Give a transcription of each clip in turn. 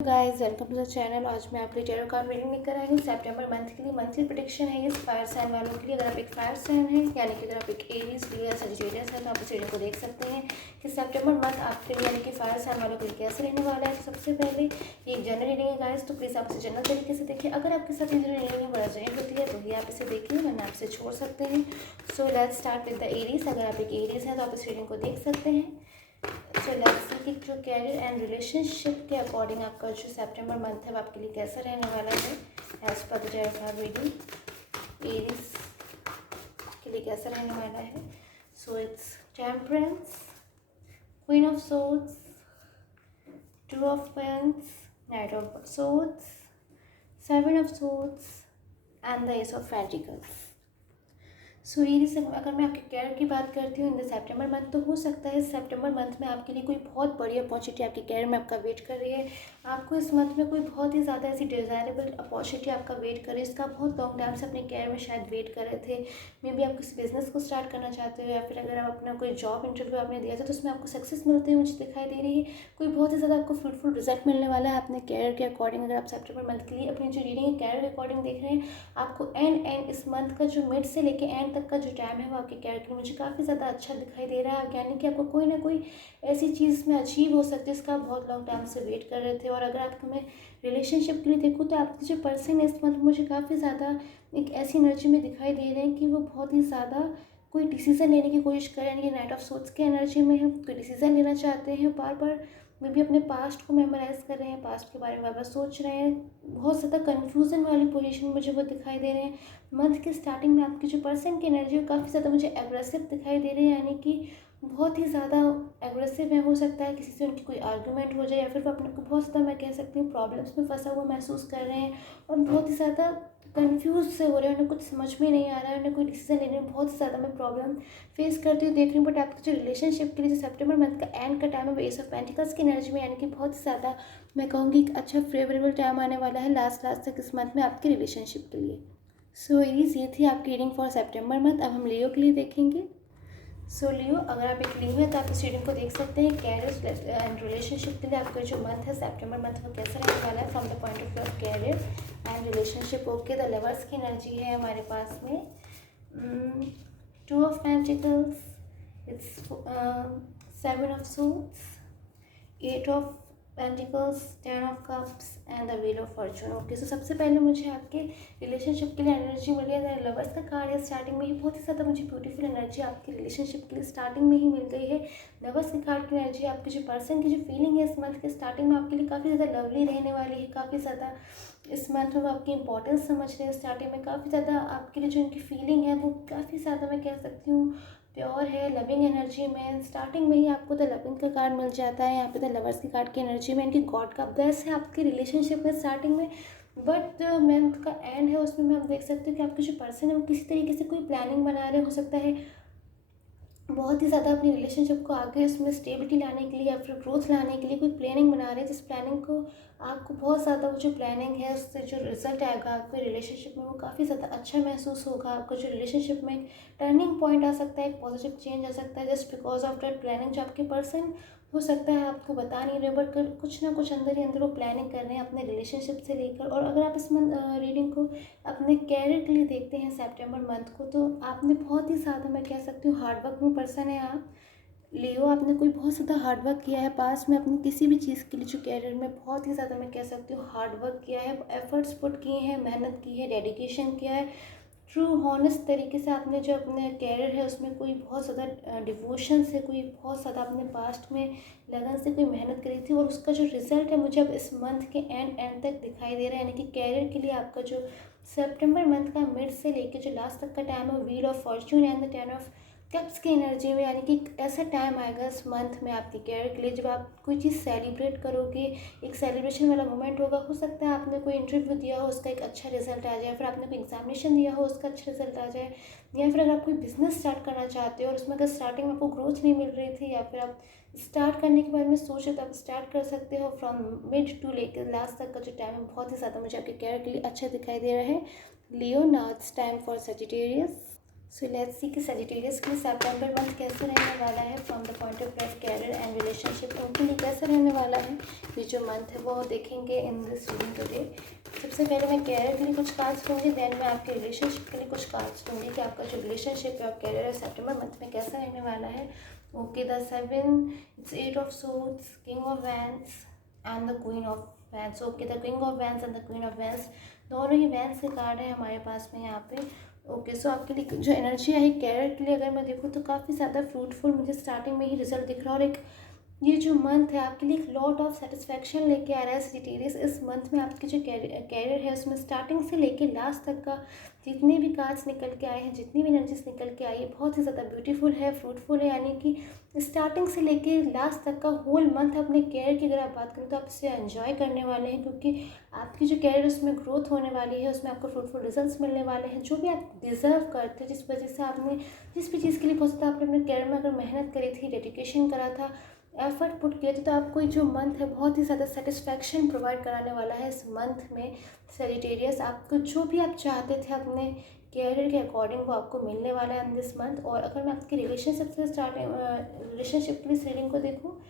Guys welcome to the channel. आज मैं आपके टैरो कार्ड रीडिंग लेकर आई हूँ सितंबर मंथ के लिए। मंथली प्रेडिक्शन है ये फायर साइन वालों के लिए। अगर आप एक फायर साइन है यानी कि अगर आप एक एरीज लियो या सजिटेरियस है तो आप इस रीडिंग को देख सकते हैं कि सितंबर मंथ आपके लिए यानी कि फायर साइन वालों के लिए कैसे रहने वाला है। तो सबसे पहले ये एक जनरल रीडिंग है गाइस, तो प्लीज़ आप इसे जनरल तरीके से देखिए। अगर आपके साथ ये रीडिंग बड़ा रेजोनेट होती है तो ही आप इसे देखिए, वरना आप इसे छोड़ सकते हैं। So let's start with the Aries. अगर आप एक एरीज हैं तो आप इस रीडिंग को देख सकते हैं। सो लेट्स सी कि जो कैरियर एंड रिलेशनशिप के अकॉर्डिंग आपका जो सितंबर मंथ है वो आपके लिए कैसा रहने वाला है as per the tarot card reading. Aries के लिए कैसा रहने वाला है। So it's temperance, queen of swords, two of pens, knight of swords, seven of swords and the ace of pentacles. सो एरीज अगर मैं आपके कैरियर की बात करती हूँ इन द सितंबर मंथ, तो हो सकता है सितंबर मंथ में आपके लिए कोई बहुत बड़ी अपॉर्चुनिटी आपके कैरियर में आपका वेट कर रही है। आपको इस मंथ में कोई बहुत ही ज़्यादा ऐसी डिज़ायरेबल अपॉर्चुनिटी आपका वेट कर रही है, इसका बहुत लॉन्ग टाइम से अपने कैरियर में शायद वेट कर रहे थे। मे बी आप किसी बिजनेस को स्टार्ट करना चाहते हो या फिर अगर आप अपना कोई जॉब इंटरव्यू आपने दिया था तो उसमें आपको सक्सेस मिलते हुए मुझे दिखाई दे रही है। कोई बहुत ही ज़्यादा आपको फ्रूटफुल रिजल्ट मिलने वाला है अपने कैरियर के अकॉर्डिंग। अगर आप सितंबर मंथ के लिए अपनी जो रीडिंग है कैरियर के अकॉर्डिंग देख रहे हैं, आपको एंड इस मंथ का जो मिड से लेके एंड तक का जो टाइम है वो आपके कैरियर के लिए मुझे काफ़ी ज़्यादा अच्छा दिखाई दे रहा है। यानी कि आपको कोई ना कोई ऐसी चीज़ में अचीव हो सकती है जिसका आप बहुत लॉन्ग टाइम से वेट कर रहे थे। और अगर आपको मैं रिलेशनशिप के लिए देखूँ तो आपके जो पर्सन है इस मंथ मुझे काफ़ी ज़्यादा एक ऐसी एनर्जी में दिखाई दे रहे हैं कि वो बहुत ही ज़्यादा कोई डिसीज़न लेने की कोशिश करें, यानी कि नाइट ऑफ सोर्ड्स की एनर्जी में है। कोई डिसीज़न लेना चाहते हैं, बार बार मे भी अपने पास्ट को मेमोराइज कर रहे हैं, पास्ट के बारे में बार बार सोच रहे हैं। बहुत ज़्यादा कन्फ्यूज़न वाली पोजीशन मुझे वो दिखाई दे रहे हैं। मंथ के स्टार्टिंग में आपकी जो पर्सन की एनर्जी है काफ़ी ज़्यादा मुझे एग्रेसिव दिखाई दे रही है, यानी कि बहुत ही ज़्यादा एग्रेसिव है। हो सकता है किसी से उनकी कोई आर्गूमेंट हो जाए या फिर वो अपने को बहुत ज़्यादा, मैं कह सकती हूँ, प्रॉब्लम्स में फंसा हुआ महसूस कर रहे हैं और बहुत ही ज़्यादा कंफ्यूज से हो रहे हैं। उन्हें कुछ समझ में नहीं आ रहा है, उन्हें कोई डिसीजन लेने में बहुत ज़्यादा मैं प्रॉब्लम फेस करती हुई देख रही हूँ। बट आपके जो रिलेशनशिप के लिए जो सितंबर मंथ का एंड का टाइम है वो एस ऑफ पेंटिकल्स की एनर्जी में, यानी कि बहुत ही ज़्यादा मैं कहूँगी एक अच्छा फेवरेबल टाइम आने वाला है लास्ट तक इस मंथ में आपके रिलेशनशिप के लिए। सो एरीज ये थी आपकी रीडिंग फॉर सितंबर मंथ। अब हम लियो के लिए देखेंगे। सो लियो, अगर आप एक लियो है तो आप इस रीडिंग को देख सकते हैं कैरियर एंड रिलेशनशिप के लिए आपका जो मंथ है सितंबर मंथ वो कैसा रहने वाला है from the point of view of career and relationship. Okay, the lovers की एनर्जी है हमारे पास में। Two of pentacles, it's seven of suits, eight of pentacles, ten of cups and the wheel of fortune. Okay, so सबसे पहले मुझे आपके relationship के लिए एनर्जी मिली है। लवर्स का कार्ड है स्टार्टिंग में ही, बहुत ही ज़्यादा मुझे ब्यूटीफुल एनर्जी आपके रिलेशनशिप के लिए स्टार्टिंग में ही मिल गई है। लवर्स के कार्ड की एनर्जी आपके जो पर्सन की जो फीलिंग है इस मंथ के स्टार्टिंग में आपके लिए काफ़ी ज़्यादा लवली रहने वाली है। काफ़ी ज़्यादा इस मंथ में वो आपकी इंपॉर्टेंस समझ रहे हैं स्टार्टिंग में। काफ़ी ज़्यादा आपके लिए जो उनकी फीलिंग है वो काफ़ी ज़्यादा, मैं कह सकती हूँ, प्योर है, लविंग एनर्जी में। स्टार्टिंग में ही आपको द लविंग का कार्ड मिल जाता है यहाँ पे द लवर्स की कार्ड की एनर्जी में, इनकी गॉड का ब्लेस है आपकी रिलेशनशिप में स्टार्टिंग में। बट मंथ का एंड है उसमें मैं आप देख सकते हो कि आपके जो पर्सन है वो किसी तरीके से कोई प्लानिंग बना रहे हो सकता है बहुत ही ज़्यादा अपनी रिलेशनशिप को आगे उसमें स्टेबिलिटी लाने के लिए या फिर ग्रोथ लाने के लिए कोई प्लानिंग बना रहे हैं, जिस प्लानिंग को आपको बहुत ज़्यादा वो जो प्लानिंग है उससे जो रिजल्ट आएगा आपके रिलेशनशिप में वो काफ़ी ज़्यादा अच्छा महसूस होगा। आपको जो रिलेशनशिप में टर्निंग पॉइंट आ सकता है, एक पॉजिटिव चेंज आ सकता है just because of that planning. जो आपके पर्सन हो सकता है आपको बता नहीं रहे बट कुछ ना कुछ अंदर ही अंदर वो प्लानिंग कर रहे हैं अपने रिलेशनशिप से लेकर। और अगर आप इस रीडिंग को अपने कैरियर के लिए देखते हैं सितंबर मंथ को, तो आपने बहुत ही ज़्यादा, मैं कह सकती हूँ, हार्डवर्किंग पर्सन है आप लियो। आपने कोई बहुत ज़्यादा हार्डवर्क किया है पास में अपनी किसी भी चीज़ के लिए जो कैरियर में बहुत ही ज़्यादा, मैं कह सकती हूँ, हार्डवर्क किया है, एफर्ट्स पुट किए हैं, मेहनत की है, डेडिकेशन किया है। ट्रू हॉनेस्ट तरीके से आपने जो अपने कैरियर है उसमें कोई बहुत ज़्यादा डिवोशन से, कोई बहुत ज़्यादा अपने पास्ट में लगन से कोई मेहनत करी थी और उसका जो रिजल्ट है मुझे अब इस मंथ के एंड तक दिखाई दे रहा है। यानी कि कैरियर के लिए आपका जो सितंबर मंथ का मिड से लेकर जो लास्ट तक का टाइम है wheel of Fortune and the ten of cups की एनर्जी में, यानी कि एक ऐसा टाइम आएगा इस मंथ में आपके कैरियर के लिए जब आप कोई चीज़ सेलिब्रेट करोगे, एक सेलिब्रेशन वाला मोमेंट होगा। हो सकता है आपने कोई इंटरव्यू दिया हो उसका एक अच्छा रिजल्ट आ जाए, फिर आपने कोई एग्जामिनेशन दिया हो उसका अच्छा रिजल्ट आ जाए, या फिर अगर आप कोई बिजनेस स्टार्ट करना चाहते हो और उसमें अगर स्टार्टिंग में आपको ग्रोथ नहीं मिल रही थी या फिर आप स्टार्ट करने के बारे में सोच रहे तो आप स्टार्ट कर सकते हो। फ्रॉम मिड टू लेकर लास्ट तक का जो टाइम है बहुत ही ज़्यादा मुझे आपके कैरियर के लिए अच्छा दिखाई दे रहा है Leo. Now it's time for Sagittarius. So let's see कि सजिटेरियस के लिए सितंबर मंथ कैसे रहने वाला है from the point of view of career and relationship. उनके लिए कैसा रहने वाला है ये जो मंथ है, वो देखेंगे इन दिस रीडिंग टुडे। सबसे पहले मैं कैरियर के लिए कुछ कार्ड्स लूँगी, देन मैं आपके रिलेशनशिप के लिए कुछ कार्ड्स लूँगी कि आपका जो रिलेशनशिप है और कैरियर है सितंबर मंथ में कैसा रहने वाला है। Okay, the 7, it's 8 of swords, king of wands and the queen of wands. Okay, the king of wands and the queen of wands, दोनों ही वैंड्स के कार्ड है हमारे पास में यहाँ पे। ओके, सो आपके लिए जो एनर्जी है कैरियर के लिए अगर मैं देखूँ तो काफ़ी ज़्यादा फ्रूटफुल मुझे स्टार्टिंग में ही रिजल्ट दिख रहा है। और एक ये जो मंथ है आपके लिए एक लॉट ऑफ सेटिस्फैक्शन लेके आ रहा है सजिटेरियस। इस मंथ में आपकी जो कैरियर है उसमें स्टार्टिंग से लेके लास्ट तक का जितने भी कार्ड्स निकल के आए हैं, जितनी भी एनर्जीज निकल के आई है, बहुत ही ज़्यादा ब्यूटीफुल है, फ्रूटफुल है। यानी कि स्टार्टिंग से लेके लास्ट तक का होल मंथ अपने कैरियर की अगर आप बात करें तो आप इसे एंजॉय करने वाले हैं, क्योंकि आपकी जो कैरियर उसमें ग्रोथ होने वाली है, उसमें आपको फ्रूटफुल रिजल्ट्स मिलने वाले हैं जो भी आप डिज़र्व करते हैं, जिस वजह से आपने जिस भी चीज़ के लिए बहुत ज़्यादा आपने अपने कैरियर में अगर मेहनत करी थी, डेडिकेशन करा था, एफर्ट पुट किए थे, तो आपको जो मंथ है बहुत ही ज़्यादा सेटिस्फैक्शन प्रोवाइड कराने वाला है इस मंथ में सजिटेरियस। आपको जो भी आप चाहते थे अपने कैरियर के अकॉर्डिंग वो आपको मिलने वाला है इन दिस मंथ। और अगर मैं आपकी रिलेशनशिप से रिलेशनशिप की रीडिंग को देखूँ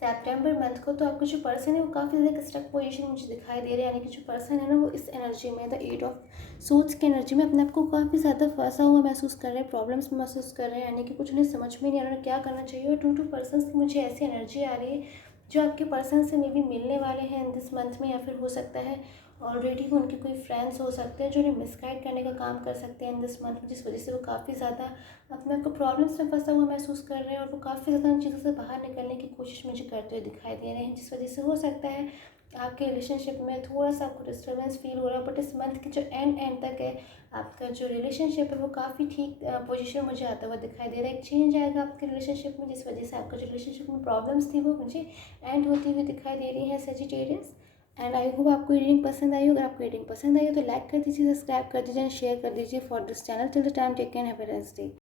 सितंबर मंथ को, तो आपका जो पर्सन है वो काफ़ी ज़्यादा स्टक पोजीशन मुझे दिखाई दे रहा है। यानी कि जो पर्सन है ना वो इस एनर्जी में, द 8 ऑफ सोर्ड्स की एनर्जी में अपने आप को काफ़ी ज़्यादा फंसा हुआ महसूस कर रहे हैं, प्रॉब्लम्स महसूस कर रहे हैं। यानी कि कुछ उन्हें समझ में नहीं आ रहा क्या करना चाहिए। और टू पर्सन की मुझे ऐसी एनर्जी आ रही है जो आपके पर्सन से मे बी मिलने वाले हैं इन दिस मंथ में, या फिर हो सकता है ऑलरेडी उनके कोई फ्रेंड्स हो सकते हैं जो उन्हें मिसगाइड करने का काम कर सकते हैं इन दिस मंथ, जिस वजह से वो काफ़ी ज़्यादा अपने आप को प्रॉब्लम्स में फंसा हुआ महसूस कर रहे हैं। और वो काफ़ी ज़्यादा उन चीज़ों से बाहर निकलने की कोशिश मुझे करते हुए दिखाई दे रहे हैं, जिस वजह से हो सकता है आपके रिलेशनशिप में थोड़ा सा आपको डिस्टर्बेंस फील हो रहा है। बट इस मंथ के जो एंड तक है आपका जो रिलेशनशिप है वो काफ़ी ठीक पोजीशन मुझे आता हुआ दिखाई दे रहा है। एक चेंज आएगा आपके रिलेशनशिप में, जिस वजह से आपका जो रिलेशनशिप में प्रॉब्लम्स थी वो मुझे एंड होती हुई दिखाई दे रही है सजिटेरियस। एंड आई होप आपको रीडिंग पसंद आई हो। अगर आपको रीडिंग पसंद आई हो तो लाइक कर दीजिए, सब्सक्राइब कर दीजिए, शेयर कर दीजिए for this channel. Till the time take care, have a nice day.